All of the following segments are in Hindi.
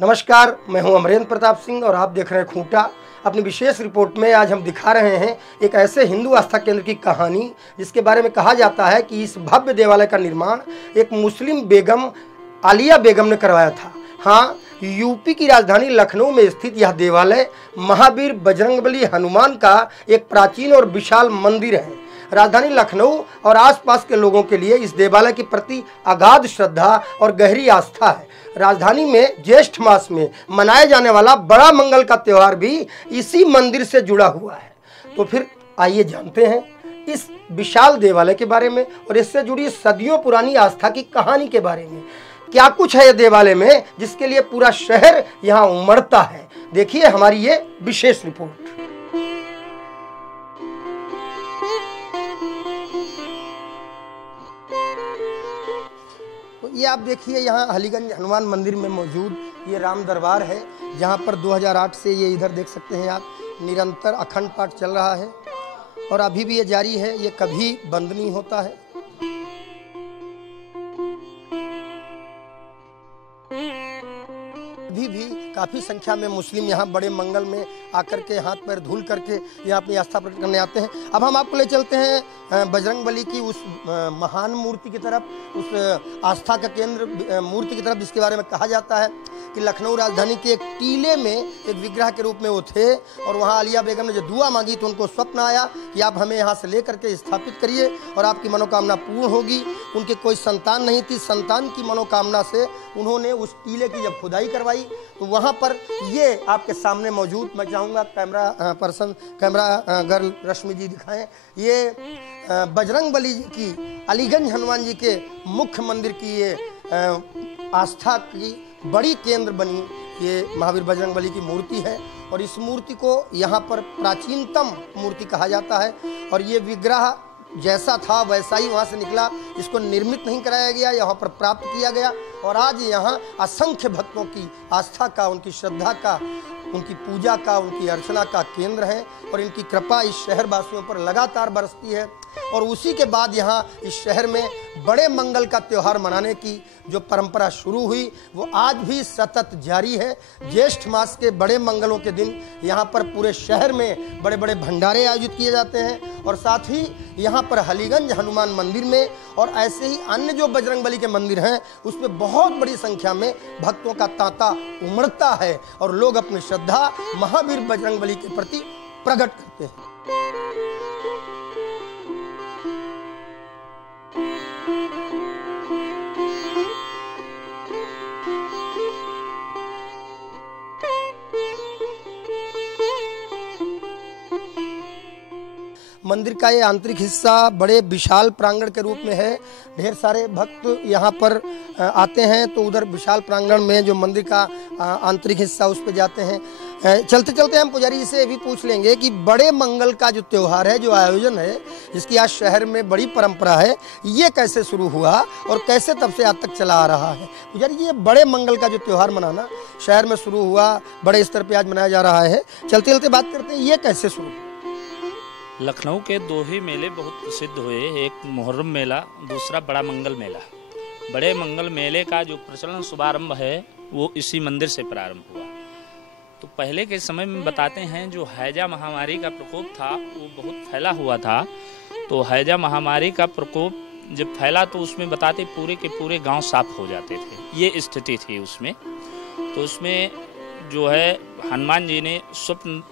नमस्कार, मैं हूं अमरेंद्र प्रताप सिंह और आप देख रहे हैं खूंटा। अपनी विशेष रिपोर्ट में आज हम दिखा रहे हैं एक ऐसे हिंदू आस्था केंद्र की कहानी जिसके बारे में कहा जाता है कि इस भव्य देवालय का निर्माण एक मुस्लिम बेगम आलिया बेगम ने करवाया था। हाँ, यूपी की राजधानी लखनऊ में स्थित यह देवालय महावीर बजरंगबली हनुमान का एक प्राचीन और विशाल मंदिर है। राजधानी लखनऊ और आसपास के लोगों के लिए इस देवालय के प्रति अगाध श्रद्धा और गहरी आस्था है। राजधानी में ज्येष्ठ मास में मनाए जाने वाला बड़ा मंगल का त्यौहार भी इसी मंदिर से जुड़ा हुआ है। तो फिर आइए जानते हैं इस विशाल देवालय के बारे में और इससे जुड़ी सदियों पुरानी आस्था की कहानी के बारे में। क्या कुछ है ये देवालय में जिसके लिए पूरा शहर यहाँ उमड़ता है। देखिए हमारी ये विशेष रिपोर्ट। ये आप देखिए, यहाँ हलीगंज हनुमान मंदिर में मौजूद ये राम दरबार है, जहाँ पर 2008 से ये इधर देख सकते हैं आप, निरंतर अखंड पाठ चल रहा है और अभी भी ये जारी है, ये कभी बंद नहीं होता है। अभी भी काफ़ी संख्या में मुस्लिम यहाँ बड़े मंगल में आकर के हाथ पैर धुल करके यहाँ अपनी आस्था प्रकट करने आते हैं। अब हम आपको ले चलते हैं बजरंगबली की उस महान मूर्ति की तरफ, उस आस्था का केंद्र मूर्ति की तरफ जिसके बारे में कहा जाता है कि लखनऊ राजधानी के एक टीले में एक विग्रह के रूप में वो थे और वहाँ आलिया बेगम ने जो दुआ मांगी तो उनको स्वप्न आया कि आप हमें यहाँ से ले करके स्थापित करिए और आपकी मनोकामना पूर्ण होगी। उनके कोई संतान नहीं थी, संतान की मनोकामना से उन्होंने उस टीले की जब खुदाई करवाई तो वहाँ पर ये आपके सामने मौजूद, मैं चाहूँगा कैमरा गर्ल रश्मि जी दिखाएं, ये बजरंगबली जी की अलीगंज हनुमान जी के मुख्य मंदिर की ये आस्था की बड़ी केंद्र बनी ये महावीर बजरंगबली की मूर्ति है और इस मूर्ति को यहाँ पर प्राचीनतम मूर्ति कहा जाता है और ये विग्रह जैसा था वैसा ही वहाँ से निकला, इसको निर्मित नहीं कराया गया, यहाँ पर प्राप्त किया गया और आज यहाँ असंख्य भक्तों की आस्था का, उनकी श्रद्धा का, उनकी पूजा का, उनकी अर्चना का केंद्र है और इनकी कृपा इस शहर वासियों पर लगातार बरसती है। और उसी के बाद यहाँ इस शहर में बड़े मंगल का त्यौहार मनाने की जो परंपरा शुरू हुई वो आज भी सतत जारी है। ज्येष्ठ मास के बड़े मंगलों के दिन यहाँ पर पूरे शहर में बड़े बड़े भंडारे आयोजित किए जाते हैं और साथ ही यहाँ पर हलीगंज हनुमान मंदिर में और ऐसे ही अन्य जो बजरंगबली के मंदिर हैं उसमें बहुत बड़ी संख्या में भक्तों का तांता उमड़ता है और लोग अपनी श्रद्धा महावीर बजरंगबली के प्रति प्रकट करते हैं। मंदिर का ये आंतरिक हिस्सा बड़े विशाल प्रांगण के रूप में है। ढेर सारे भक्त यहाँ पर आते हैं तो उधर विशाल प्रांगण में जो मंदिर का आंतरिक हिस्सा उस पर जाते हैं। चलते चलते हम पुजारी जी से भी पूछ लेंगे कि बड़े मंगल का जो त्यौहार है, जो आयोजन है, जिसकी आज शहर में बड़ी परंपरा है, ये कैसे शुरू हुआ और कैसे तब से आज तक चला आ रहा है। पुजारी जी, ये बड़े मंगल का जो त्यौहार मनाना शहर में शुरू हुआ, बड़े स्तर पर आज मनाया जा रहा है, चलते चलते बात करते हैं, ये कैसे शुरू हुआ? लखनऊ के दो ही मेले बहुत प्रसिद्ध हुए, एक मुहर्रम मेला, दूसरा बड़ा मंगल मेला। बड़े मंगल मेले का जो प्रचलन शुभारंभ है वो इसी मंदिर से प्रारंभ हुआ। तो पहले के समय में बताते हैं जो हैजा महामारी का प्रकोप था वो बहुत फैला हुआ था। तो हैजा महामारी का प्रकोप जब फैला तो उसमें बताते पूरे के पूरे गांव साफ हो जाते थे, ये स्थिति थी उसमें। तो उसमें जो है हनुमान जी ने स्वप्न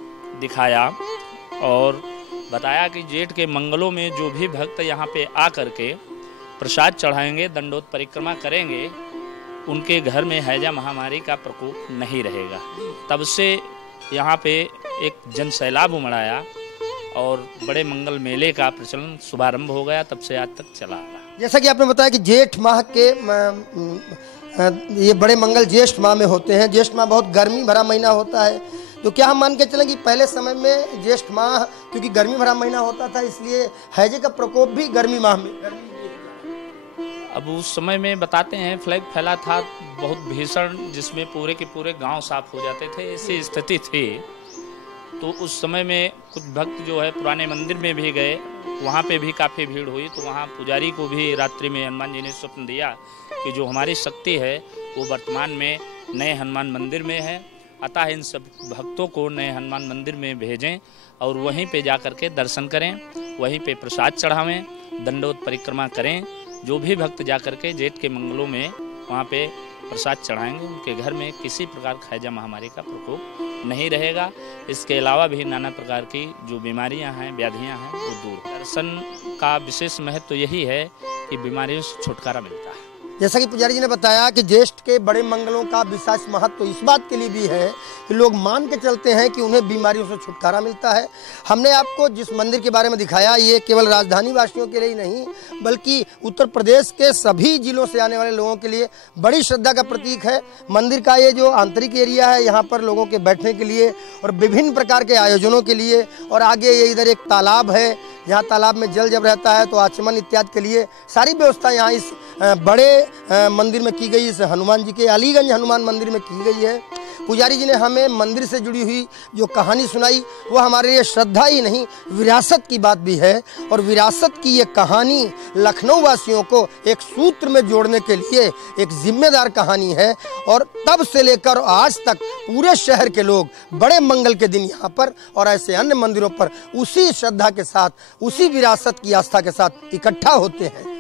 दिखाया और बताया कि जेठ के मंगलों में जो भी भक्त यहाँ पे आ करके प्रसाद चढ़ाएंगे, दंडोत परिक्रमा करेंगे, उनके घर में हैजा महामारी का प्रकोप नहीं रहेगा। तब से यहाँ पे एक जन सैलाब उमड़ाया और बड़े मंगल मेले का प्रचलन शुभारंभ हो गया, तब से आज तक चला आ रहा। जैसा कि आपने बताया कि जेठ माह के ये बड़े मंगल ज्येष्ठ माह में होते हैं। ज्येष्ठ माह बहुत गर्मी भरा महीना होता है, तो क्या हम मान के चलें कि पहले समय में ज्येष्ठ माह क्योंकि गर्मी भरा महीना होता था इसलिए हैजे का प्रकोप भी गर्मी माह में अब उस समय में बताते हैं फ्लैग फैला था बहुत भीषण, जिसमें पूरे के पूरे गांव साफ हो जाते थे, ऐसी स्थिति थी। तो उस समय में कुछ भक्त जो है पुराने मंदिर में भी गए, वहाँ पे भी काफ़ी भीड़ हुई। तो वहाँ पुजारी को भी रात्रि में हनुमान जी ने स्वप्न दिया कि जो हमारी शक्ति है वो वर्तमान में नए हनुमान मंदिर में है। अतः इन सब भक्तों को नए हनुमान मंदिर में भेजें और वहीं पे जा कर के दर्शन करें, वहीं पे प्रसाद चढ़ावें, दंडोत परिक्रमा करें। जो भी भक्त जा कर के जेठ के मंगलों में वहाँ पे प्रसाद चढ़ाएंगे उनके घर में किसी प्रकार हैजा महामारी का प्रकोप नहीं रहेगा। इसके अलावा भी नाना प्रकार की जो बीमारियां हैं, व्याधियां हैं, वो दूर। दर्शन का विशेष महत्व यही है कि बीमारियों से छुटकारा मिलता है। जैसा कि पुजारी जी ने बताया कि ज्येष्ठ के बड़े मंगलों का विशेष महत्व इस बात के लिए भी है कि लोग मान के चलते हैं कि उन्हें बीमारियों से छुटकारा मिलता है। हमने आपको जिस मंदिर के बारे में दिखाया ये केवल राजधानी वासियों के लिए ही नहीं बल्कि उत्तर प्रदेश के सभी जिलों से आने वाले लोगों के लिए बड़ी श्रद्धा का प्रतीक है। मंदिर का ये जो आंतरिक एरिया है यहाँ पर लोगों के बैठने के लिए और विभिन्न प्रकार के आयोजनों के लिए, और आगे ये इधर एक तालाब है, यहाँ तालाब में जल जब रहता है तो आचमन इत्यादि के लिए सारी व्यवस्था यहाँ इस बड़े मंदिर में की गई, इस हनुमान जी के अलीगंज हनुमान मंदिर में की गई है। पुजारी जी ने हमें मंदिर से जुड़ी हुई जो कहानी सुनाई वो हमारे लिए श्रद्धा ही नहीं विरासत की बात भी है, और विरासत की ये कहानी लखनऊ वासियों को एक सूत्र में जोड़ने के लिए एक जिम्मेदार कहानी है। और तब से लेकर आज तक पूरे शहर के लोग बड़े मंगल के दिन यहाँ पर और ऐसे अन्य मंदिरों पर उसी श्रद्धा के साथ, उसी विरासत की आस्था के साथ इकट्ठा होते हैं।